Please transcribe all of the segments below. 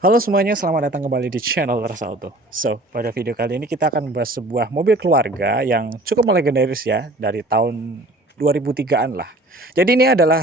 Halo semuanya, selamat datang kembali di channel Rasa Auto. So, pada video kali ini kita akan membahas sebuah mobil keluarga yang cukup legendaris ya, dari tahun 2003-an lah. Jadi ini adalah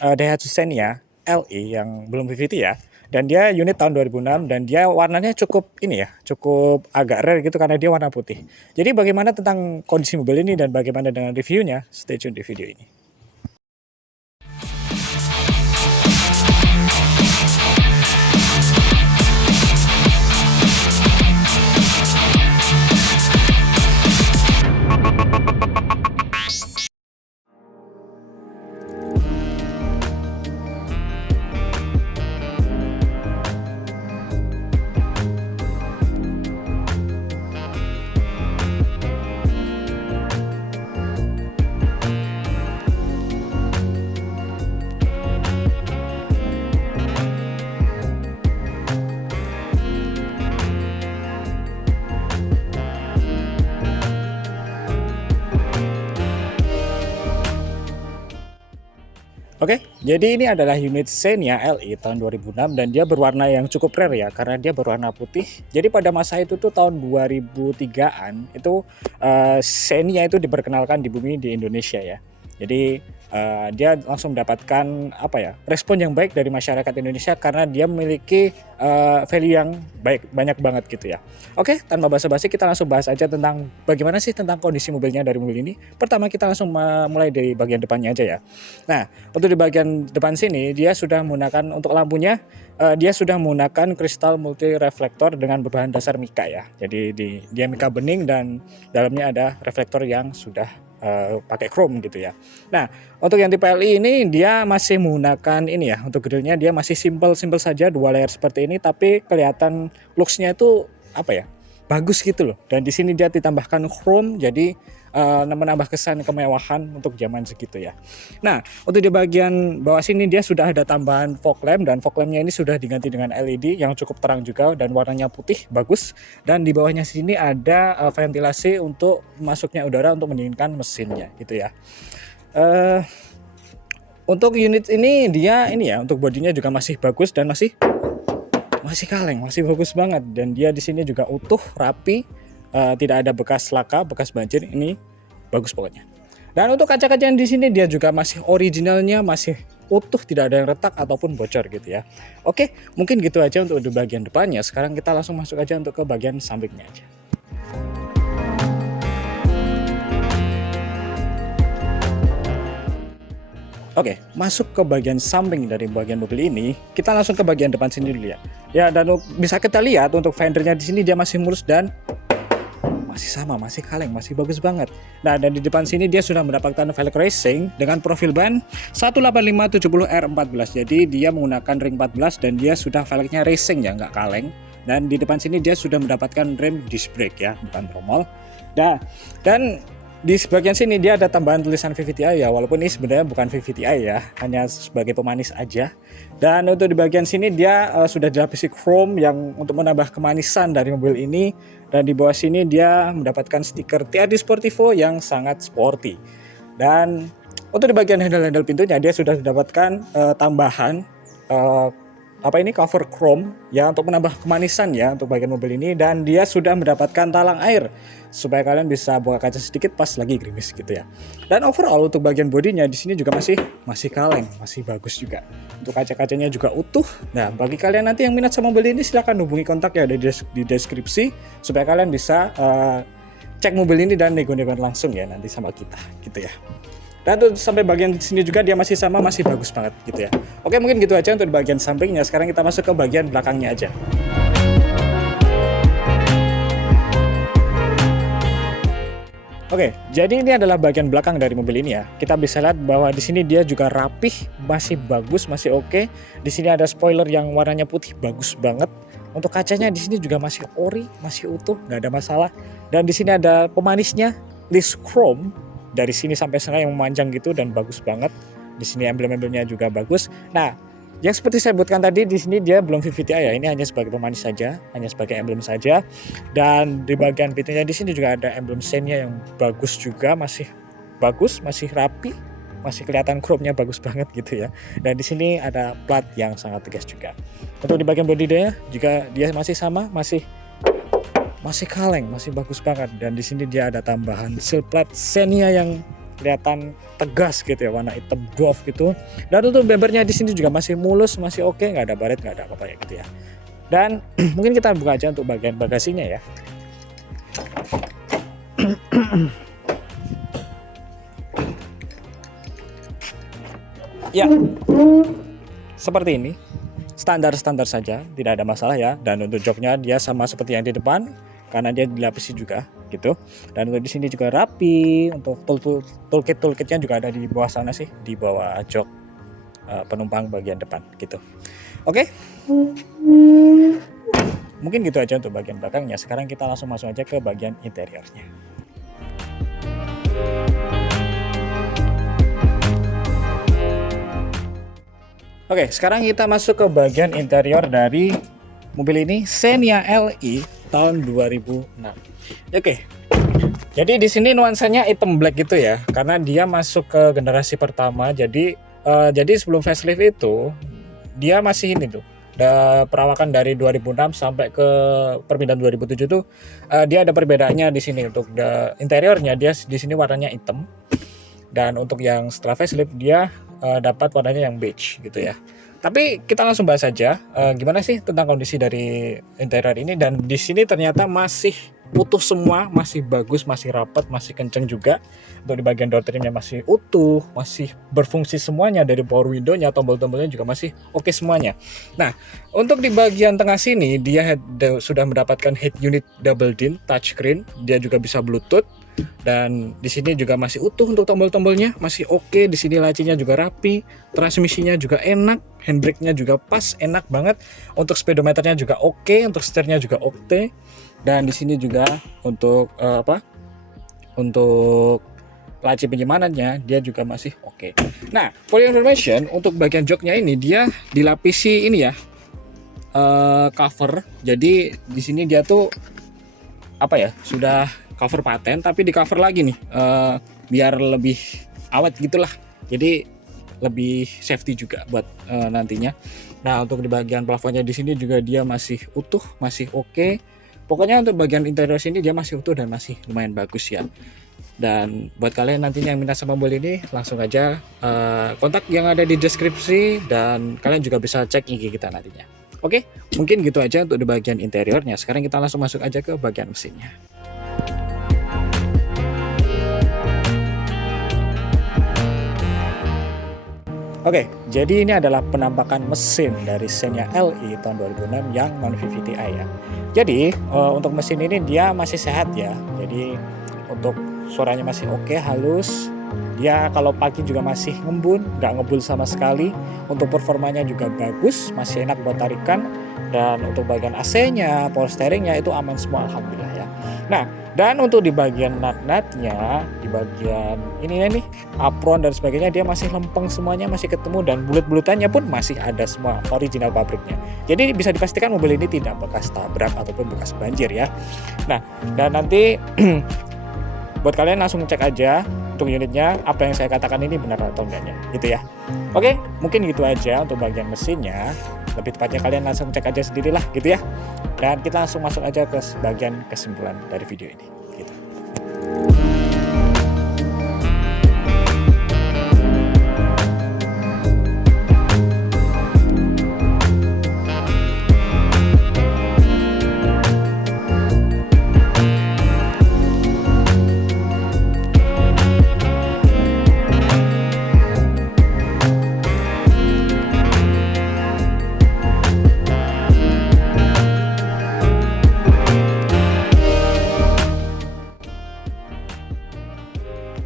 Daihatsu Xenia LE yang belum VVT ya. Dan dia unit tahun 2006 dan dia warnanya cukup ini ya, cukup agak rare gitu karena dia warna putih. Jadi bagaimana tentang kondisi mobil ini dan bagaimana dengan reviewnya? Stay tune di video ini. Oke, jadi ini adalah unit Xenia LE tahun 2006 dan dia berwarna yang cukup rare ya karena dia berwarna putih. Jadi pada masa itu tuh tahun 2003-an itu Xenia itu diperkenalkan di bumi di Indonesia ya. Jadi dia langsung mendapatkan apa ya, respon yang baik dari masyarakat Indonesia karena dia memiliki value yang baik, banyak banget gitu ya. Oke, tanpa basa-basi kita langsung bahas aja tentang bagaimana sih tentang kondisi mobilnya dari mobil ini. Pertama kita langsung mulai dari bagian depannya aja ya. Nah, untuk di bagian depan sini dia sudah menggunakan untuk lampunya, dia sudah menggunakan kristal multi reflektor dengan berbahan dasar mika ya. Jadi dia mika bening dan dalamnya ada reflektor yang sudah pakai chrome gitu ya. Nah, untuk yang tipe LI ini dia masih menggunakan ini ya, untuk grillnya dia masih simple saja, dua layer seperti ini, tapi kelihatan looks-nya itu apa ya, bagus gitu loh. Dan di sini dia ditambahkan chrome, jadi menambah kesan kemewahan untuk zaman segitu ya. Nah, untuk di bagian bawah sini dia sudah ada tambahan fog lamp dan fog lampnya ini sudah diganti dengan LED yang cukup terang juga dan warnanya putih bagus. Dan di bawahnya sini ada ventilasi untuk masuknya udara untuk mendinginkan mesinnya gitu ya. Untuk unit ini dia ini ya, untuk bodinya juga masih bagus dan masih kaleng, masih bagus banget. Dan dia di sini juga utuh, rapi, tidak ada bekas laka, bekas banjir. Ini bagus pokoknya. Dan untuk kaca-kaca yang di sini dia juga masih originalnya, masih utuh, tidak ada yang retak ataupun bocor gitu ya. Oke, mungkin gitu aja untuk di bagian depannya. Sekarang kita langsung masuk aja untuk ke bagian sampingnya aja. Oke, masuk ke bagian samping dari bagian mobil ini, kita langsung ke bagian depan sini dulu ya. Ya, dan bisa kita lihat untuk fendernya di sini dia masih mulus dan masih sama, masih kaleng, masih bagus banget. Nah, dan di depan sini dia sudah mendapatkan velg racing dengan profil ban 185/70R14. Jadi dia menggunakan ring 14 dan dia sudah velgnya racing ya, nggak kaleng. Dan di depan sini dia sudah mendapatkan rem disc brake ya, bukan tromol. Nah, dan di bagian sini dia ada tambahan tulisan VVTi ya, walaupun ini sebenarnya bukan VVTi ya, hanya sebagai pemanis aja. Dan untuk di bagian sini dia sudah dilapisi chrome yang untuk menambah kemanisan dari mobil ini. Dan di bawah sini dia mendapatkan stiker TRD Sportivo yang sangat sporty. Dan untuk di bagian handle pintunya dia sudah mendapatkan tambahan cover chrome ya untuk menambah kemanisan ya untuk bagian mobil ini. Dan dia sudah mendapatkan talang air supaya kalian bisa buka kaca sedikit pas lagi gerimis gitu ya. Dan overall untuk bagian bodinya di sini juga masih kaleng, masih bagus juga. Untuk kaca-kacanya juga utuh. Nah, bagi kalian nanti yang minat sama mobil ini silahkan hubungi kontak ya di deskripsi supaya kalian bisa cek mobil ini dan nego-nego langsung ya nanti sama kita gitu ya. Dan tuh sampai bagian sini juga dia masih sama, masih bagus banget gitu ya. Oke, mungkin gitu aja untuk di bagian sampingnya. Sekarang kita masuk ke bagian belakangnya aja. Oke, jadi ini adalah bagian belakang dari mobil ini ya. Kita bisa lihat bahwa di sini dia juga rapih, masih bagus, masih oke. Di sini ada spoiler yang warnanya putih, bagus banget. Untuk kacanya di sini juga masih ori, masih utuh, nggak ada masalah. Dan di sini ada pemanisnya, list chrome dari sini sampai sana yang memanjang gitu dan bagus banget. Di sini emblem-emblemnya juga bagus. Nah, yang seperti saya sebutkan tadi di sini dia belum VVTi ya, ini hanya sebagai pemanis saja, hanya sebagai emblem saja. Dan di bagian pintunya di sini juga ada emblem Xenia yang bagus juga, masih bagus, masih rapi, masih kelihatan chrome-nya bagus banget gitu ya. Dan di sini ada plat yang sangat tegas juga. Untuk di bagian body dia juga dia masih sama, masih kaleng, masih bagus banget. Dan di sini dia ada tambahan seal plat Xenia yang kelihatan tegas gitu ya, warna hitam dwarf gitu. Dan untuk bumpernya di sini juga masih mulus, masih oke, nggak ada baret, nggak ada apa-apa ya gitu ya. Dan mungkin kita buka aja untuk bagian bagasinya ya. Ya, seperti ini, standar saja, tidak ada masalah ya. Dan untuk joknya dia sama seperti yang di depan, karena dia dilapisi juga gitu. Dan untuk di sini juga rapi. Untuk toolkitnya juga ada di bawah sana sih, di bawah jok penumpang bagian depan gitu. Oke, mungkin gitu aja untuk bagian belakangnya. Sekarang kita langsung masuk aja ke bagian interiornya. Oke, sekarang kita masuk ke bagian interior dari mobil ini, Xenia LE tahun 2006. Oke, jadi di sini nuansanya hitam black gitu ya, karena dia masuk ke generasi pertama. Jadi sebelum facelift itu dia masih ini tuh, perawakan dari 2006 sampai ke perpindahan 2007 tuh dia ada perbedaannya di sini. Untuk interiornya dia di sini warnanya hitam, dan untuk yang setelah facelift dia dapat warnanya yang beige gitu ya. Tapi kita langsung bahas saja gimana sih tentang kondisi dari interior ini. Dan di sini ternyata masih utuh semua, masih bagus, masih rapat, masih kenceng juga. Untuk di bagian door trimnya masih utuh, masih berfungsi semuanya, dari power window-nya, tombol-tombolnya juga masih oke semuanya. Nah, untuk di bagian tengah sini dia sudah mendapatkan head unit double din touchscreen, dia juga bisa Bluetooth. Dan di sini juga masih utuh untuk tombol-tombolnya, masih oke. Di sini lacinya juga rapi, transmisinya juga enak, handbrake-nya juga pas, enak banget. Untuk speedometernya juga oke, untuk setirnya juga oke. Dan di sini juga untuk untuk laci penyimpanan,nya dia juga masih oke. Nah, for your information, untuk bagian joknya ini dia dilapisi ini ya, cover. Jadi di sini dia tuh sudah cover paten, tapi di cover lagi nih biar lebih awet gitulah. Jadi lebih safety juga buat nantinya. Nah, untuk di bagian plafonnya di sini juga dia masih utuh, masih oke. Pokoknya untuk bagian interior sini dia masih utuh dan masih lumayan bagus ya. Dan buat kalian nantinya yang minat sama mobil ini, langsung aja kontak yang ada di deskripsi, dan kalian juga bisa cek IG kita nantinya. Oke, mungkin gitu aja untuk di bagian interiornya. Sekarang kita langsung masuk aja ke bagian mesinnya. Oke, jadi ini adalah penampakan mesin dari Xenia LE tahun 2006 yang non VVT-i ya. Jadi untuk mesin ini dia masih sehat ya. Jadi untuk suaranya masih oke, halus. Dia kalau pagi juga masih ngembun, nggak ngebul sama sekali. Untuk performanya juga bagus, masih enak buat tarikan. Dan untuk bagian AC-nya, power steering-nya itu aman semua, alhamdulillah ya. Nah, dan untuk di bagian nut-nutnya, di bagian ini nih, apron dan sebagainya, dia masih lempeng semuanya, masih ketemu. Dan bulut-bulutannya pun masih ada semua, original pabriknya. Jadi bisa dipastikan mobil ini tidak bekas tabrak ataupun bekas banjir ya. Nah, dan nanti buat kalian langsung cek aja untuk unitnya, apa yang saya katakan ini benar atau enggaknya gitu ya. Oke, mungkin gitu aja untuk bagian mesinnya. Lebih tepatnya kalian langsung cek aja sendirilah gitu ya. Dan kita langsung masuk aja ke bagian kesimpulan dari video ini gitu.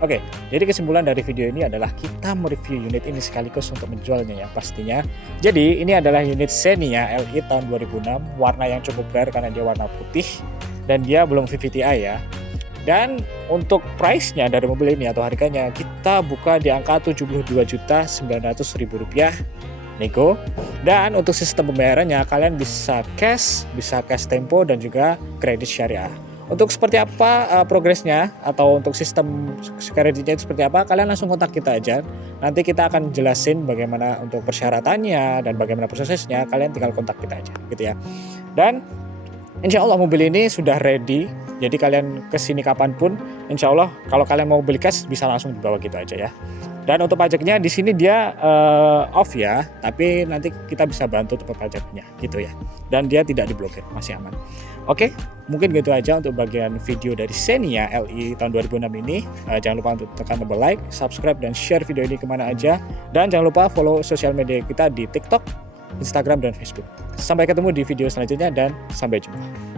Oke, jadi kesimpulan dari video ini adalah kita mereview unit ini sekaligus untuk menjualnya ya pastinya. Jadi ini adalah unit Xenia LE tahun 2006, warna yang cukup rare karena dia warna putih dan dia belum VVT-i ya. Dan untuk price-nya dari mobil ini atau harganya kita buka di angka Rp72.900.000 nego. Dan untuk sistem pembayarannya kalian bisa cash tempo dan juga kredit syariah. Untuk seperti apa progresnya atau untuk sistem kreditnya itu seperti apa, kalian langsung kontak kita aja. Nanti kita akan jelasin bagaimana untuk persyaratannya dan bagaimana prosesnya. Kalian tinggal kontak kita aja gitu ya. Dan insya Allah mobil ini sudah ready. Jadi kalian kesini kapanpun, insya Allah kalau kalian mau beli cash bisa langsung dibawa gitu aja ya. Dan untuk pajaknya di sini dia off ya, tapi nanti kita bisa bantu untuk pajaknya gitu ya. Dan dia tidak diblokir, masih aman. Oke, mungkin gitu aja untuk bagian video dari Xenia LI tahun 2006 ini. Jangan lupa untuk tekan tombol like, subscribe, dan share video ini kemana aja. Dan jangan lupa follow sosial media kita di TikTok, Instagram, dan Facebook. Sampai ketemu di video selanjutnya dan sampai jumpa.